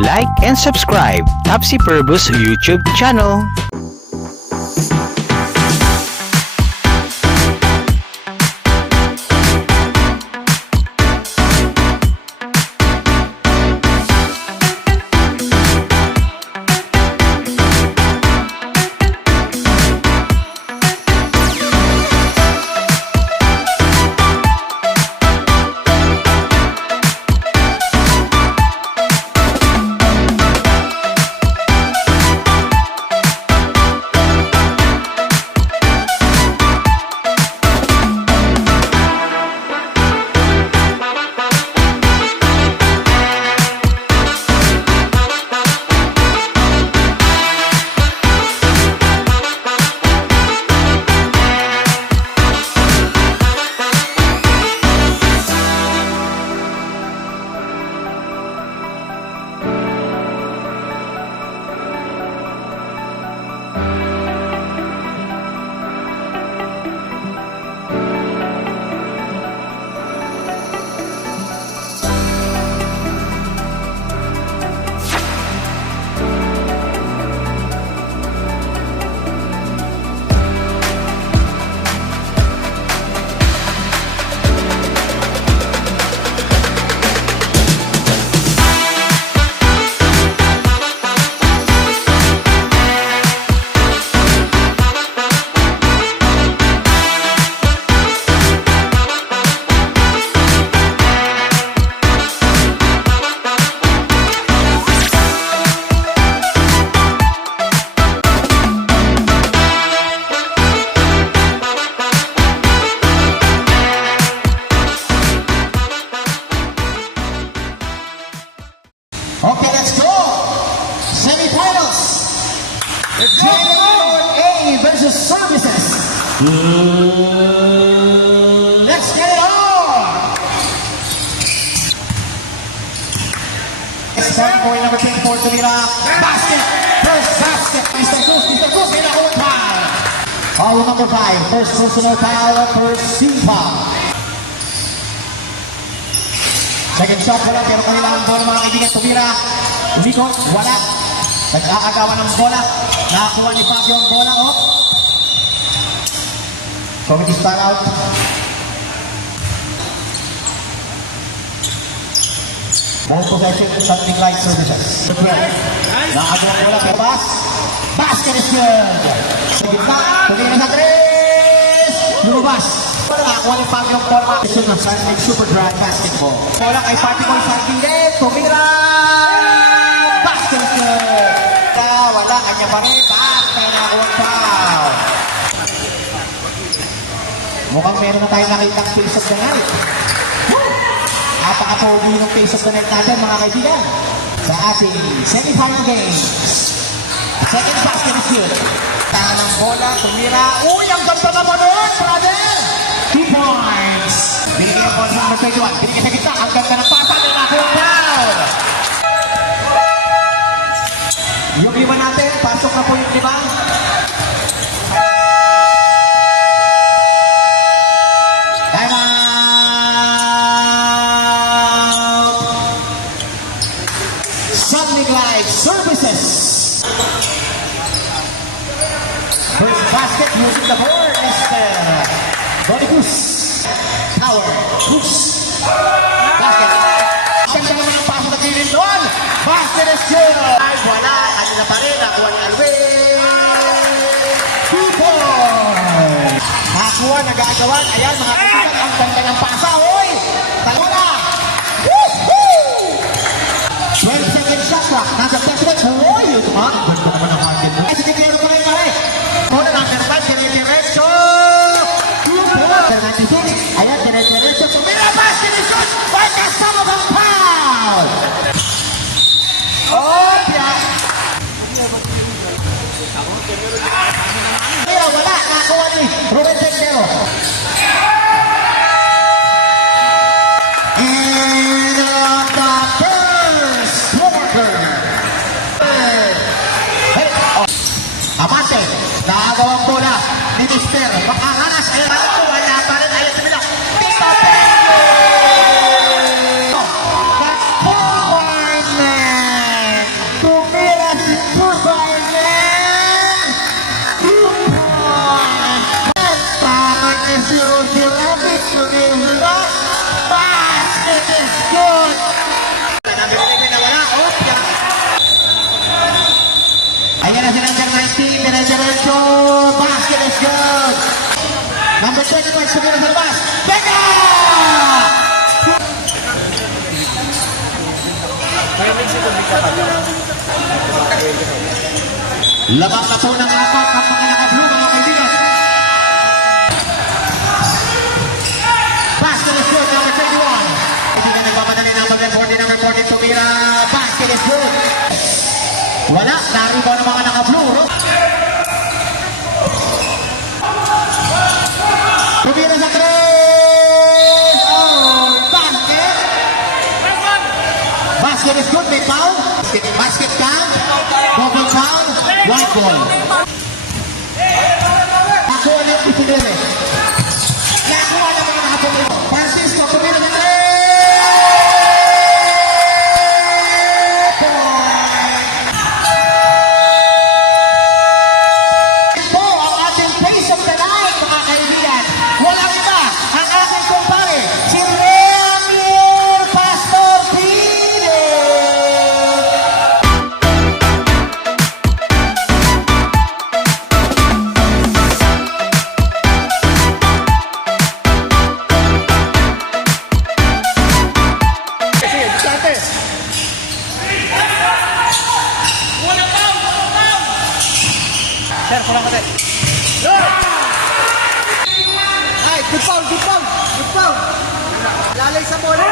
like and subscribe Topsy Perbus YouTube channel. Okay, let's go! Semi-finals! J-Lord A versus Services. Let's get it on! Starting point number 10 for Tumira. Basket! First basket! Mr. Cruz, may nakuha foul! Foul number 5. First personal foul for Simpa. Second shot, wala, pero kanila ang bola mga kaibigan. Tumira, umikot, wala. Nag-aagawan ng bola. Nakakuha ni Fabio ang bola, oh. Committee start out. More possession to something like Services. Nakagawa ng bola, pero basket is good. Sige pa, tumira sa 3. Lumabas. Nakakuha ni Fabio ang bola. Ito na sa super dry basketball. Bola kay Party Boy Santinez. Tumira! Basket is good. Wala, kanya pa rin. Kaya nakakuha ang foul. Mukhang meron na tayong nakitang face of the night. Napaka-pogi ng face of the night natin mga kaibigan. Sa ating semi-final games. Second basket is good. Tahan ng bola, tumira. Uy, ang ganda naman nun, brother! 2 points. Binigay ang bola sa number 21. Binigay sa gitna. Ang ganda ng pasa. May nakuha ang foul. Yung 5 natin, pasok na po yung 5. Time out! Something like Services. First basket using the board, Esther. Body Cruz. Power. Cruz. Basket. Ganda naman ang paso na kilin doon. Basket is good. Ay, wala. Kanina pa rin. Nakuha ni Alvin. 2 points. Nakuha, nag-aagawan. Ayan, mga kaibigan. Ang ganda ng pasa. Hoy! Talula. Woohoo! 12 second shot clock. Nasa president. Hoy! Ito nga. Ganda naman ang hardin mo. Ay, sige, pero pa rin pare. Muna ng Nervan. Dire-diretso. 2 points. Ayan, dire-diretso. Tumira. Basket is good. Why kasama bang foul? Oh, yeah. Pero wala, nakakuha ni Ruben Tendero. And on the first quarter, Number 25, tumira sa labas. Becca! Labas na po ng apat ang mga naka-blue, mga kaibigan. Basket is good, number 21. Hindi na nagmamadali ng mag-reporting, number 14, tumira. Basket is good. Wala, naribaw ng mga naka-blue. Tumira sa 3. Oh, basket. Basket is good, may foul. Basket count. Double foul. White ball. Ako ulit itinire. Nakuha ng mga nakapumiro. Francisco, tumira sa 3. Po ang ating face of the night, mga kaibigan. Walang iba, ang ating kumpare, si Remiel Pastor Pide. Ay, good foul, good foul, good foul. Lalay sa bola.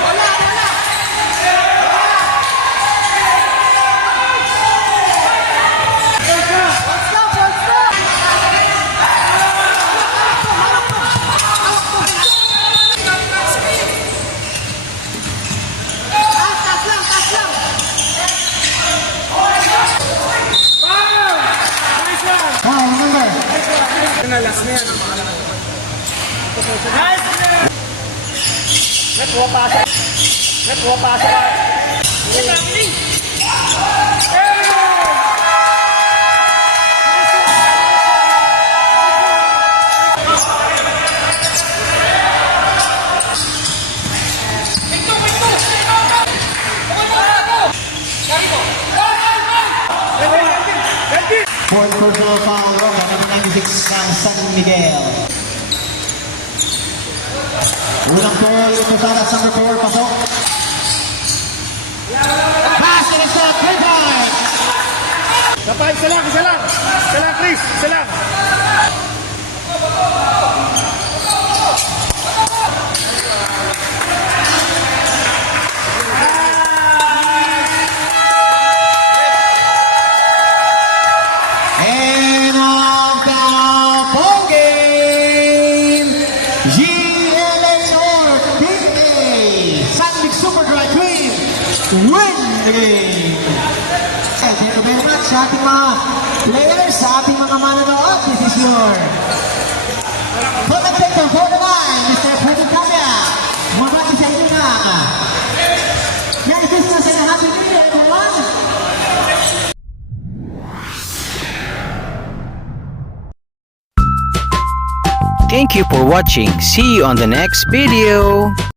Wala, wala. One stop, one stop. Tas lang, tas lang. Oh, remember. Last na yan. Nakuha pasa. Nakuha pasa. Fourth personal foul, number 96 ng San Miguel. Unang goal, ito sa number 4, pasok. Basket is up, good point! Kapag isa lang, isa lang. Isa lang, Chris. Isa lang. And on the ball game, GLA North Big A, San Miguel Super Dry Clean, win the game. Thank you very much sa ating mga players, sa ating mga manonood. This is your commentator for the line, Mr. Pudi Kaya. Mabati sa inyo na. Merry Christmas and a Happy New Year, everyone. Thank you for watching. See you on the next video.